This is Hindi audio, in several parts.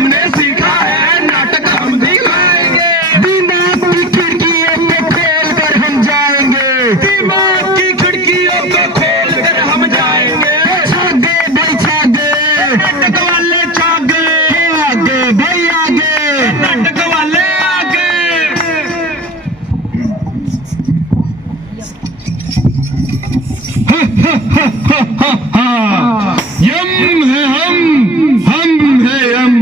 हमने सीखा है, नाटक हम दिखाएंगे। दिमाग की खिड़कियों को खोल कर हम जाएंगे, दिमाग की खिड़कियों को खोल कर हम जाएंगे। छागे भाई छागे, नाटक वाले छागे, आगे भाई आगे, नाटक वाले आगे। यम है हम है यम।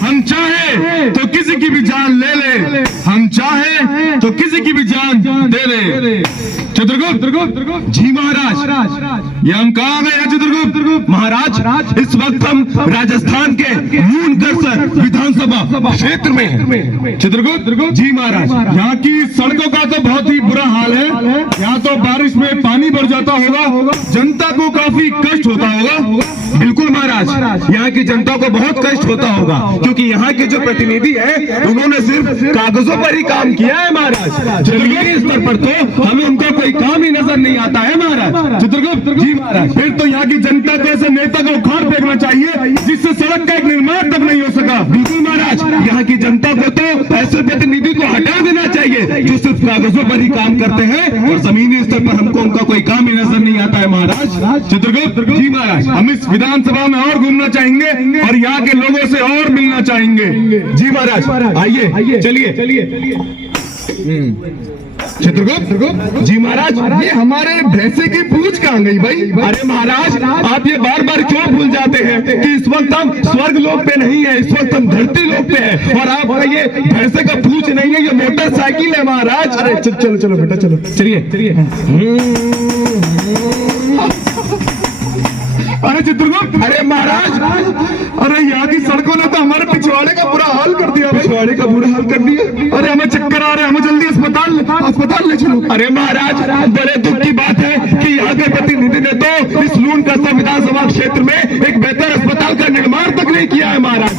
हम चाहे तो किसी की भी जान ले ले, हम चाहे तो किसी की भी जान दे ले। चित्रगुप्त जी महाराज, ये हम कहाँ गए हैं चित्रगुप्त महाराज? इस वक्त हम राजस्थान के न्यूनगढ़ विधानसभा क्षेत्र में हैं। चित्रगुप्त जी महाराज, यहाँ की सड़कों का तो बहुत ही बुरा हाल है। यहाँ तो बारिश में पानी भर जाता होगा, जनता को काफी कष्ट होता होगा। बिल्कुल महाराज, यहाँ की जनता को बहुत कष्ट होता होगा, क्योंकि यहाँ के जो प्रतिनिधि हैं उन्होंने सिर्फ कागजों पर ही काम किया है महाराज। जमीनी स्तर पर तो हमें उनका कोई काम ही नजर नहीं आता है महाराज। चित्रगुप्त जी महाराज, फिर तो यहाँ की जनता को ऐसे नेता को उखाड़ फेंकना चाहिए जिससे सड़क का एक निर्माण तक नहीं हो सका। बिल्कुल महाराज, यहाँ की जनता को तो ऐसे प्रतिनिधि को हटा देना चाहिए जो सिर्फ कागजों पर ही काम करते हैं और जमीनी स्तर पर हमको उनका कोई काम ही नजर नहीं आता है महाराज। चित्रगुप्त जी महाराज, हम इस विधानसभा में और घूमना चाहेंगे और यहाँ के लोगों से और मिलना चाहेंगे। जी महाराज, आइए चलिए। चित्रगुप्त जी महाराज, ये हमारे भैंसे की पूंछ कहाँ गई भाई? अरे महाराज, आप ये बार बार क्यों भूल जाते हैं कि इस वक्त हम स्वर्ग लोक पे नहीं है, इस वक्त हम धरती लोक पे है और आप ये भैंसे का पूंछ नहीं है, ये मोटरसाइकिल है महाराज। अरे चलो बेटा चलो, चलिए। अरे चित्रगुप्त, अरे महाराज, अरे यहाँ की सड़कों ने तो हमारे पिछवाड़े का बुरा हाल कर दिया। पिछवाड़े का बुरा हाल कर दिया? अरे हमें चक्कर आ रहे हैं, हमें जल्दी अस्पताल ले चलो। अरे महाराज, बड़े दुख की बात है कि यहाँ के प्रतिनिधि ने तो इस लूणकरसा विधानसभा क्षेत्र में एक बेहतर अस्पताल का निर्माण तक नहीं किया है महाराज।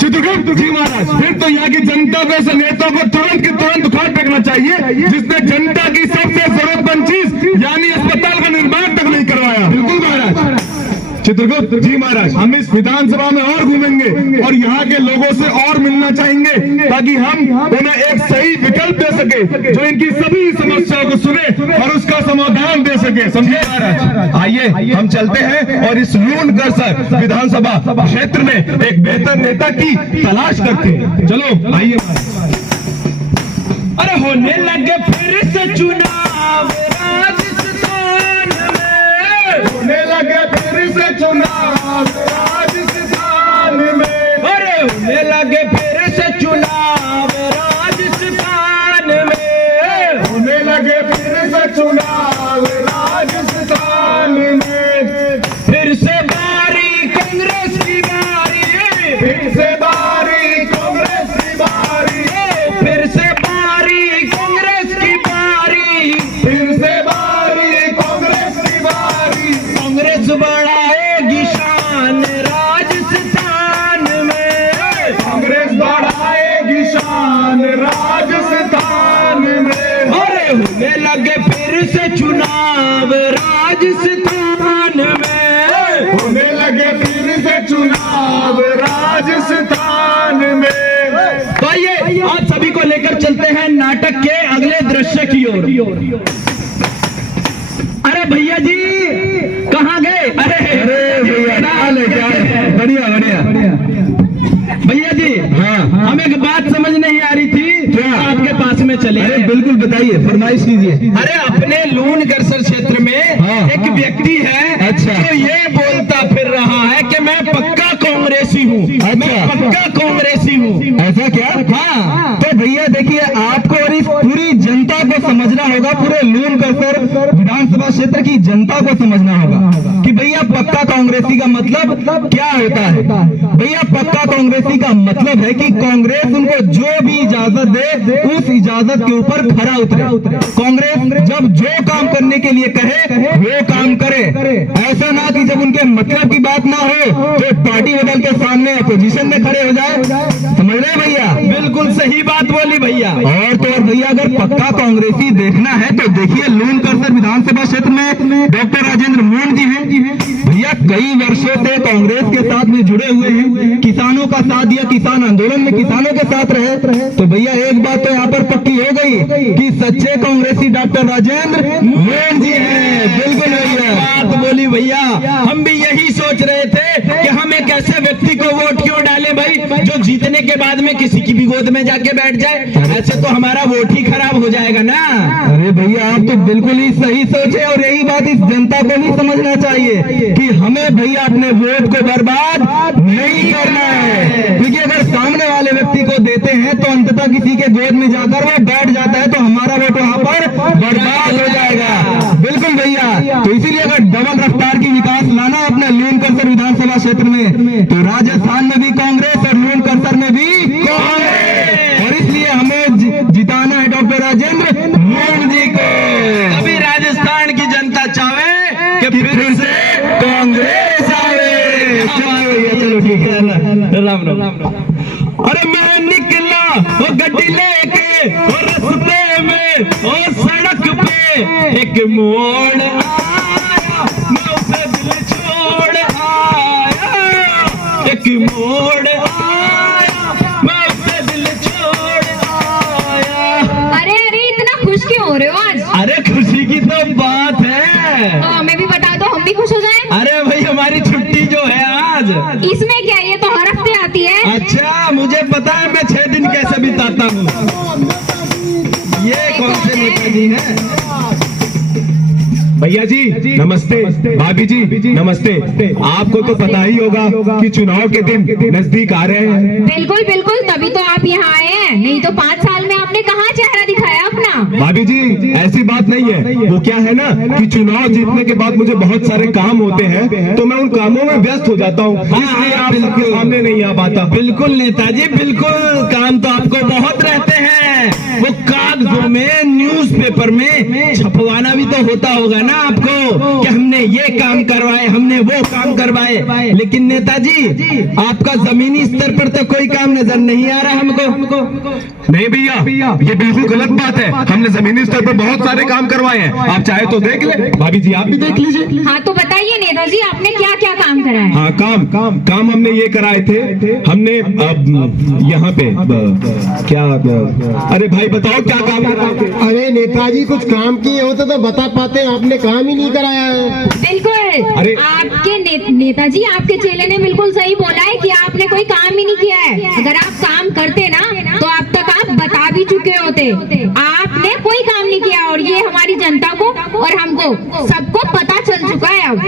चित्रगुप्त जी महाराज, फिर तो यहाँ की जनता को, ऐसे नेता को तुरंत की तुरंत उखाड़ फेंकना चाहिए जिसने जनता की सबसे जरूरतमंद चीज यानी अस्पताल का निर्माण तक नहीं करवाया। बिल्कुल महाराज। चित्रगुप्त जी महाराज, हम इस विधानसभा में और घूमेंगे और यहाँ के लोगों से और मिलना चाहेंगे ताकि हम उन्हें एक सही विकल्प दे सके जो इनकी सभी समस्याओं को सुने और उसका समाधान दे सके। समझे महाराज? आइए हम चलते हैं और इस लूणगढ़ विधानसभा क्षेत्र में एक बेहतर नेता की तलाश करते हैं। चलो आइए। अरे होने लगे फिर से चुनाव राजस्थान में, होने लगे फिर से चुनाव राजस्थान में। अरे होने लगे फिर से चुनाव राजस्थान में, होने लगे फिर से चुनाव राजस्थान में। फिर से बारी कांग्रेस की बारी, फिर से बारी कांग्रेस की बारी, फिर से बारी कांग्रेस की बारी, फिर से बारी कांग्रेस की बारी। कांग्रेस बढ़ाएगी शान राजस्थान में, कांग्रेस बढ़ाएगी शान राजस्थान में। अरे होने लगे फिर से चुनाव राजस्थान में, होने लगे फिर से चुनाव राजस्थान में। तो आइए आज सभी को लेकर चलते हैं नाटक के अगले दृश्य की ओर। अरे भैया जी कहाँ गए? अरे बढ़िया भैया जी, हाँ हमें एक बात समझ नहीं आ रही थी, क्या? आपके पास में चले गए। बिल्कुल बताइए, फरमाइश कीजिए। अरे अपने लूणगढ़ क्षेत्र में हाँ, एक हाँ। व्यक्ति है अच्छा। जो ये बोलता फिर रहा है कि मैं पक्का कांग्रेसी हूँ, मैं पक्का कांग्रेसी हूँ। ऐसा क्या? हाँ। तो भैया देखिए, आपको और इस पूरी जनता को समझना होगा, पूरे लूणगढ़ विधानसभा क्षेत्र की जनता को समझना होगा कि भैया पक्का कांग्रेसी का मतलब क्या होता है। भैया पक्का कांग्रेसी का मतलब है कि कांग्रेस उनको जो भी इजाजत दे उस इजाजत के ऊपर खरा उतरे। कांग्रेस जब जो काम करने के लिए कहे वो काम करे, ऐसा ना कि जब उनके मतलब की बात ना हो तो पार्टी बदल के सामने अपोजिशन में खड़े हो जाए। समझ रहे भैया? बिल्कुल सही सही बात बोली भैया। और तो और भैया अगर पक्का कांग्रेसी देखना है तो देखिए लून करसर विधानसभा क्षेत्र में डॉक्टर राजेंद्र मोहन जी हैं। भैया कई वर्षों से कांग्रेस के साथ में जुड़े हुए हैं, किसानों का साथ दिया, किसान आंदोलन में किसानों के साथ रहे। तो भैया एक बात तो यहाँ पर पक्की हो गई कि सच्चे कांग्रेसी डॉक्टर राजेंद्र मोहन जी हैं। बिल्कुल भैया बात बोली भैया। हम भी यही सोच रहे थे कि हम एक ऐसे व्यक्ति को वोट क्यों डालें भाई जो जीतने के बाद में किसी की भी गोद में जाके बैठ जाए। ऐसे तो हमारा वोट ही खराब हो जाएगा ना। अरे भैया आप तो बिल्कुल ही सही सोचे और यही बात इस जनता को भी समझना चाहिए कि हमें भैया अपने वोट को बर्बाद नहीं करना है, क्योंकि अगर सामने वाले व्यक्ति को देते हैं तो अंततः किसी के गोद में जाकर वो बैठ जाता है तो हमारा वोट वहां पर बर्बाद हो जाएगा। बिल्कुल भैया, तो इसीलिए अगर डबल रफ्तार की विकास लाना है अपने लून करसर विधानसभा क्षेत्र में तो राजस्थान में भी कांग्रेस और लून करसर में भी कांग्रेस, और इसलिए हमें जिताना है डॉक्टर राजेंद्र मोहन जी को। अभी राजस्थान की जनता चाहे कि फिर से कांग्रेस आवे। चलो ठीक है, राम राम। अरे मैं निकला वो गड्डी लेके और रास्ते में और सड़क पे एक मोड़ आया, मैं उसे दिल छोड़ आया। एक मोड़ आया, मैं उसे दिल छोड़ आया। अरे अरे इतना खुश क्यों हो रहे हो आज? अरे खुशी की तो बात है। तो हमें भी बता दो, हम भी खुश हो जाएं। अरे भाई हमारी छुट्टी जो है आज। इसमें क्या, ये तो हर हफ्ते आती है। अच्छा मुझे पता है मैं 6 दिन कैसे बिताता हूँ। ये कौन से नेताजी हैं? भैया जी नमस्ते, भाभी जी नमस्ते। आपको तो पता ही होगा कि चुनाव के दिन नजदीक आ रहे हैं। बिल्कुल बिल्कुल, तभी तो आप यहाँ आए हैं, नहीं तो 5 साल में आपने कहाँ चेहरा दिखाया अपना। भाभी जी ऐसी बात नहीं है, वो क्या है ना कि चुनाव जीतने के बाद मुझे बहुत सारे काम होते हैं तो मैं उन कामों में व्यस्त हो जाता हूँ, इसलिए आप सबके सामने नहीं आ पाता। बिल्कुल नेताजी बिल्कुल, काम तो आपको बहुत रहते हैं। वो कागजों में न्यूज़पेपर में छपवाना भी तो होता होगा ना आपको कि हमने ये काम करवाए, हमने वो काम करवाए। लेकिन नेताजी आपका जमीनी स्तर पर तो कोई काम नजर नहीं आ रहा हमको। नहीं भैया ये बिल्कुल गलत बात है, हमने जमीनी स्तर पर बहुत सारे काम करवाए हैं, आप चाहे तो देख ले। भाभी जी आप भी देख लीजिए। हाँ तो बताइए नेताजी, आपने क्या क्या काम करा है? हाँ काम हमने ये कराए थे। हमने यहाँ पे क्या, अरे भाई बताओ क्या काम कराए थे? अरे नेताजी कुछ काम किए होते तो बता पाते, आपने काम ही नहीं कराया है। बिल्कुल, अरे आपके नेताजी आपके चेले ने बिल्कुल सही बोला है कि आपने कोई काम ही नहीं किया है। अगर आप काम करते ना तो अब तक आप बता भी चुके होते। आपने कोई काम नहीं किया और ये हमारी जनता को और हमको सबको पता चल चुका है अब।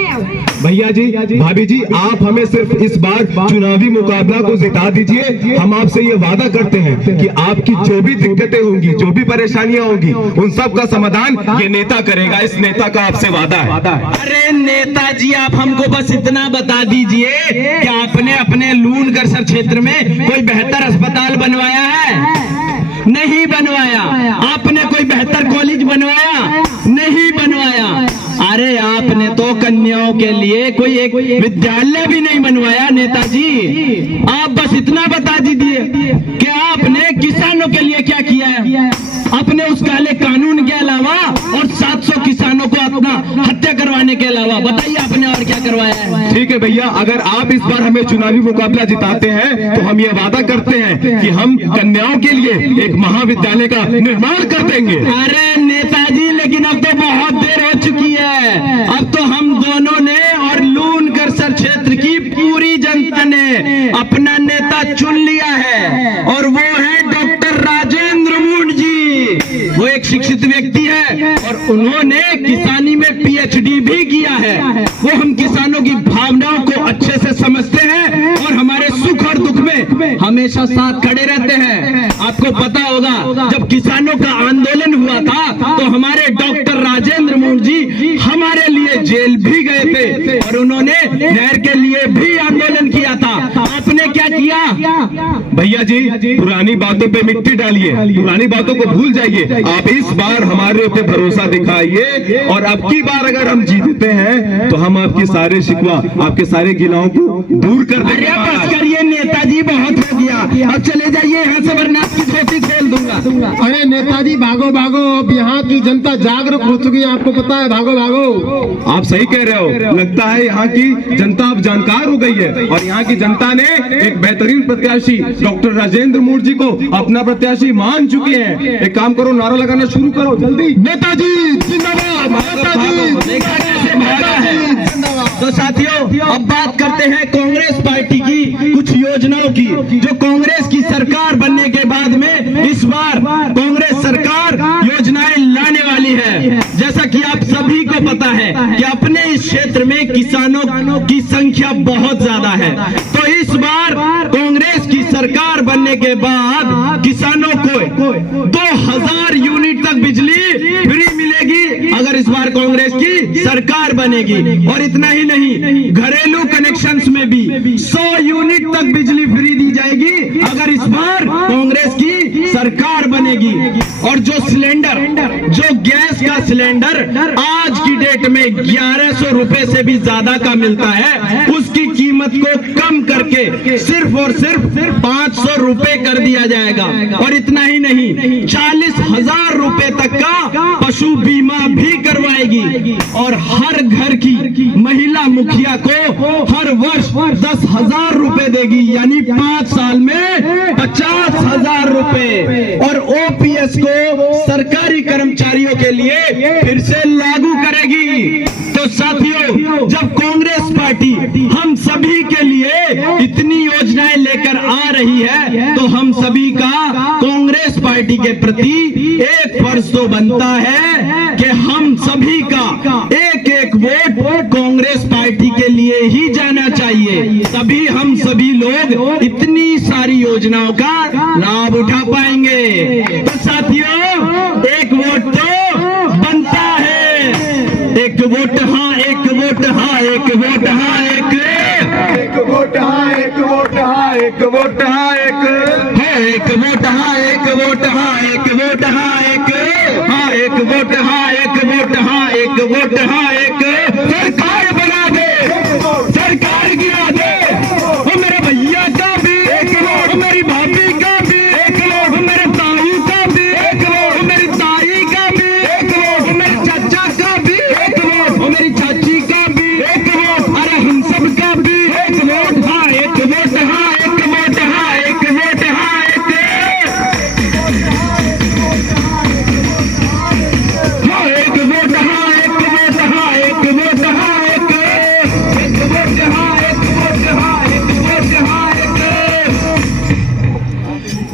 भैया जी भाभी जी आप हमें सिर्फ इस बार चुनावी मुकाबला को जिता दीजिए। हम आपसे ये वादा करते हैं कि आपकी जो भी दिक्कतें होंगी, जो भी परेशानियां होंगी, उन सब का समाधान ये नेता करेगा। इस नेता का आपसे वादा है। अरे नेताजी आप हमको बस इतना बता दीजिए कि आपने अपने लून करसर क्षेत्र में कोई बेहतर अस्पताल बनवाया है? नहीं बनवाया। आपने कोई बेहतर कॉलेज बनवाया? नहीं बनवाया। अरे आपने तो कन्याओं के लिए कोई एक विद्यालय भी नहीं बनवाया नेताजी। आप बस इतना बता दीजिए कि आपने किसानों के लिए क्या किया है? अपने उस काले कानून के अलावा और 700 किसानों को अपना हत्या करवाने के अलावा बताइए आपने और क्या करवाया है? ठीक है भैया, अगर आप इस बार हमें चुनावी मुकाबला जिताते हैं तो हम ये वादा करते हैं कि हम कन्याओं के लिए एक महाविद्यालय का निर्माण कर देंगे। अरे नेताजी लेकिन अब तो बहुत देर हो चुकी है। अब तो हम दोनों ने और लून करसर क्षेत्र की पूरी जनता ने अपना नेता चुन लिया है और वो है डॉक्टर राजेंद्र मोहन जी। वो एक शिक्षित व्यक्ति है और उन्होंने किसानी में PhD भी किया है। वो हम किसानों की भावनाओं को अच्छे से समझते हैं और हमारे सुख और दुख में हमेशा साथ खड़े रहते हैं। आपको पता होगा जब किसानों का आंदोलन हुआ था तो हमारे डॉक्टर राजेंद्र मोहन जी हमारे लिए जेल भी गए थे और उन्होंने नहर के लिए भी आंदोलन किया था। आपने क्या किया? भैया जी पुरानी बातों पे मिट्टी डालिए, पुरानी बातों को भूल जाइए। आप इस बार हमारे ऊपर भरोसा दिखाइए और अब की बार अगर हम जीतते हैं तो हम आपकी सारे शिकवा, आपके सारे गिलाओं को दूर कर देंगे। अरे बस करिए नेताजी, बहुत हो गया। अब चले जाइए यहाँ से वरना आपकी धोती अरे नेताजी भागो भागो, अब यहाँ की जनता जागरूक हो चुकी है, आपको पता है, भागो भागो। आप सही कह रहे हो, लगता है यहाँ की जनता अब जानकार हो गई है और यहाँ की जनता ने एक बेहतरीन प्रत्याशी डॉक्टर राजेंद्र मोड़ जी को अपना प्रत्याशी मान चुके हैं। एक काम करो, नारा लगाना शुरू करो जल्दी। नेताजी जिंदाबाद, नेताजी जिंदाबाद। तो साथियों, अब बात करते हैं कांग्रेस पार्टी की कुछ योजनाओं की, जो कांग्रेस की सरकार बनने के बाद में इस बार कांग्रेस सरकार योजनाएं लाने वाली है। जैसा कि आप सभी को पता है कि अपने इस क्षेत्र में किसानों की संख्या बहुत ज्यादा है, तो इस बार कांग्रेस की सरकार बनने के बाद किसानों को 2000 यूनिट तक बिजली फ्री मिलेगी अगर इस बार कांग्रेस की सरकार बनेगी। और इतना ही नहीं, घरेलू कनेक्शंस में भी 100 यूनिट तक बिजली फ्री दी जाएगी अगर इस बार कांग्रेस की सरकार बनेगी। और जो सिलेंडर, जो गैस का सिलेंडर आज की डेट में 1100 रुपए से भी ज्यादा का मिलता है, उसकी कीमत को कम करके सिर्फ और सिर्फ 500 रुपए कर दिया जाएगा। और इतना ही नहीं, 40,000 रुपए तक का पशु बीमा भी करवाएगी। और हर घर की महिला मुखिया को हर वर्ष 10,000 रुपए देगी, यानी 5 साल में 50,000 रुपए। और ओपीएस को सरकारी कर्मचारियों के लिए फिर से लागू करेगी। तो साथियों, जब कांग्रेस पार्टी हम सभी के लिए इतनी योजनाएं लेकर आ रही है, तो हम सभी का कांग्रेस पार्टी के प्रति एक फर्ज तो बनता है कि हम सभी का एक एक वोट कांग्रेस पार्टी के लिए ही जाना चाहिए, तभी हम सभी लोग इतनी सारी योजनाओं का लाभ उठा पाएंगे। तो साथियों, एक वोट तो बनता है, एक वोट हाँ, एक वोट हाँ, एक वोट हाँ, एक वोट हाँ, एक वोट हाँ, एक वोट हाँ, एक वोट हाँ, एक वोट हाँ, एक वोट हाँ, एक वोट हाँ, एक वोट हाँ, एक वोट हाँ, एक सरकार बना दे, सरकार गिरा दे। वो मेरे भैया का भी एक वोट, मेरी भाभी का भी एक वोट, मेरे ताई का भी एक वोट, मेरी ताई का भी एक वोट, मेरे चाचा का भी एक वोट, मेरी चाची का भी एक वोट, अरे हम सब का भी एक वोट। हाँ, एक वोट हाँ, एक वोट हाँ, एक वोट हाँ, एक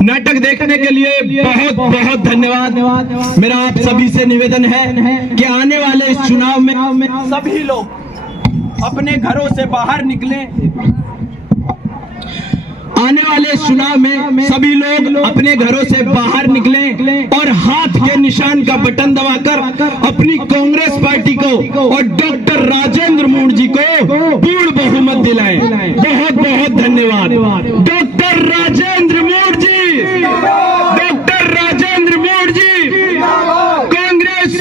नाटक देखने के लिए बहुत बहुत धन्यवाद। मेरा आप सभी से निवेदन है कि आने वाले इस चुनाव में सभी लोग अपने घरों से बाहर निकलें। आने वाले इस चुनाव में सभी लोग अपने घरों से बाहर निकलें और हाथ के निशान का बटन दबाकर अपनी कांग्रेस पार्टी को और डॉक्टर राजेंद्र मोड़ जी को पूर्ण बहुमत दिलाएं। बहुत बहुत धन्यवाद। डॉक्टर राजेंद्र मोड़ जी, डॉक्टर राजेंद्र मोड़ जी, कांग्रेस